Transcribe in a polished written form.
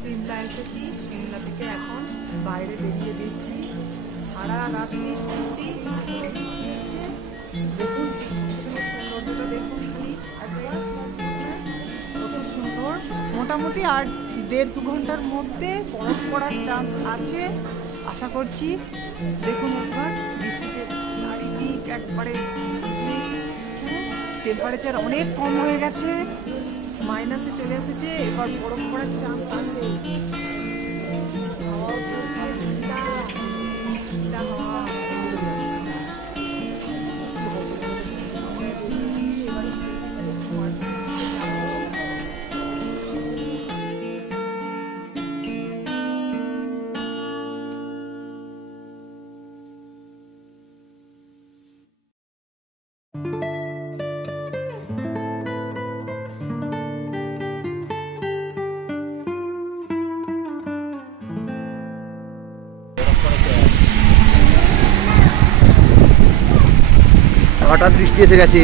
সিমলা এসেছি, সিমলা থেকে এখন বাইরে বেরিয়ে দিচ্ছি। সারা রাত্রি বৃষ্টি হচ্ছে। দেখুন সৌন্দর্যটা দেখুন, খালি কত সুন্দর। মোটামুটি আর 1.5-2 ঘন্টার মধ্যে বরফ পড়ার চান্স আছে আশা করছি। দেখুন একবার বৃষ্টিতে চারিদিক একবারে টেম্পারেচার অনেক কম হয়ে গেছে, মাইনাসে চলে এসেছে। এবার বরফ পড়ার চান্স আছে। হাওয়াও চলছে ঠান্ডা ঠান্ডা হাওয়া। হঠাৎ বৃষ্টি এসে গেছে।